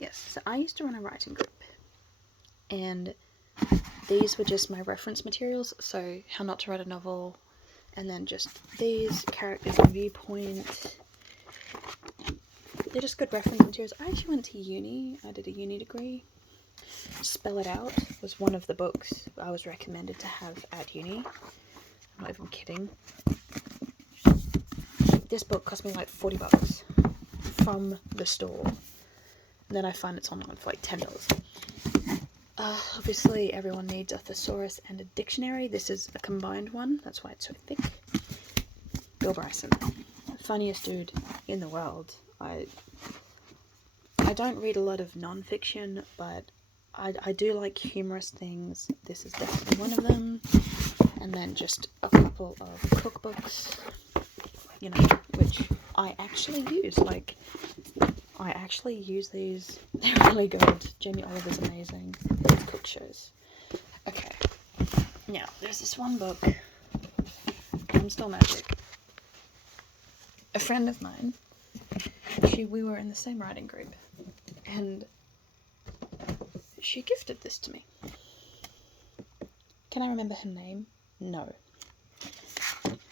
Yes, so I used to run a writing group, and these were just my reference materials, so how not to write a novel, and then just these, characters and viewpoint. They're just good reference materials. I actually went to uni, I did a uni degree. Spell It Out was one of the books I was recommended to have at uni. I'm not even kidding. This book cost me like $40 from the store. And then I find it's online for like $10. Obviously, everyone needs a thesaurus and a dictionary. This is a combined one. That's why it's so thick. Bill Bryson, funniest dude in the world. I don't read a lot of non-fiction, but I do like humorous things. This is definitely one of them. And then just a couple of cookbooks, you know, which I actually use. Like, I actually use these. They're really good. Jamie Oliver's amazing. His cook shows. Okay. Now, there's this one book. I'm Still Magic. A friend of mine, we were in the same writing group, and she gifted this to me. Can I remember her name? No.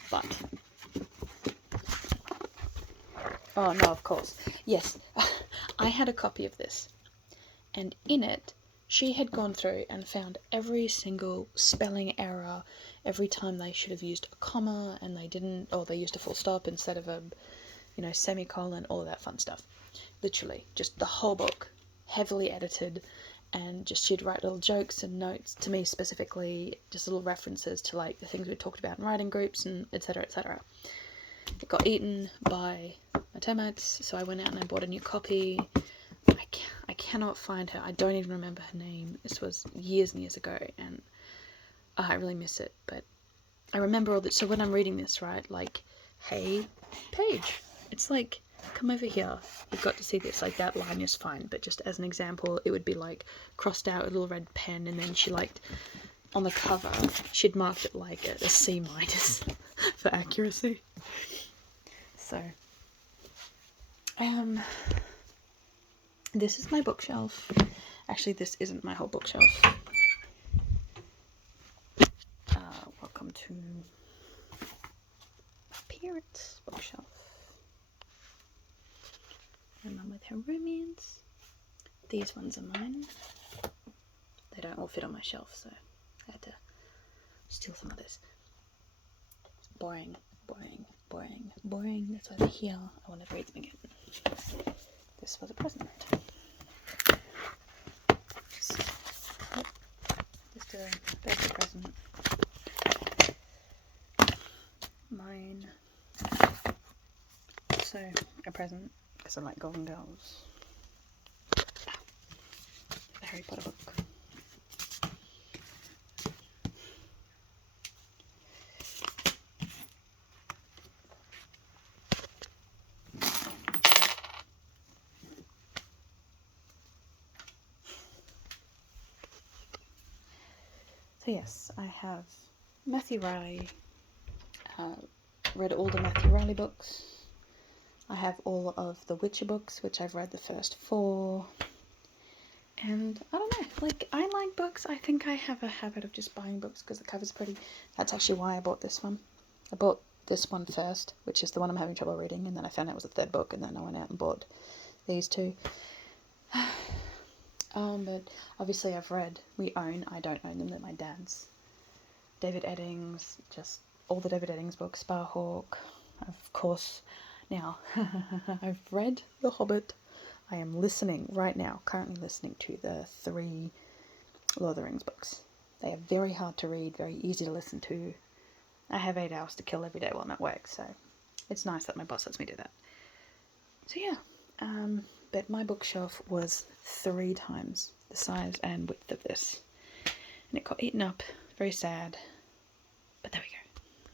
But... oh, no, of course. Yes, I had a copy of this, and in it, she had gone through and found every single spelling error, every time they should have used a comma, and they didn't, or they used a full stop instead of a, you know, semicolon, all of that fun stuff. Literally, just the whole book, heavily edited, and just she'd write little jokes and notes to me specifically, just little references to like the things we talked about in writing groups, and etc, etc. It got eaten by my termites, so I went out and I bought a new copy. I cannot find her. I don't even remember her name. This was years and years ago, and I really miss it. But I remember all that. So when I'm reading this, right, like, hey, Paige, it's like, come over here. You've got to see this. Like, that line is fine, but just as an example, it would be like crossed out with a little red pen, and then she like on the cover, she'd marked it like a C- for accuracy. So, this is my bookshelf. Actually, this isn't my whole bookshelf. Welcome to my parents' bookshelf. My mum with her romance. These ones are mine. They don't all fit on my shelf, so I had to steal some of this. Boring, boring, boring, boring. That's why they're here. I want to read them again. This was a present. Just a basic present. Mine. So, a present, because I like Golden Girls. The Harry Potter book. So yes, I have Matthew Riley, read all the Matthew Riley books. I have all of the Witcher books, which I've read the first 4. And I don't know, like, I like books. I think I have a habit of just buying books because the cover's pretty. That's actually why I bought this one. I bought this one first, which is the one I'm having trouble reading, and then I found out it was the 3rd book, and then I went out and bought these 2. But obviously I don't own them, they're my dad's. David Eddings, just all the David Eddings books, Sparhawk, of course. Now, I've read The Hobbit. I am currently listening to the 3 Lord of the Rings books. They are very hard to read, very easy to listen to. I have 8 hours to kill every day while I'm at work, so it's nice that my boss lets me do that. So yeah, but my bookshelf was 3 times the size and width of this. And it got eaten up, very sad.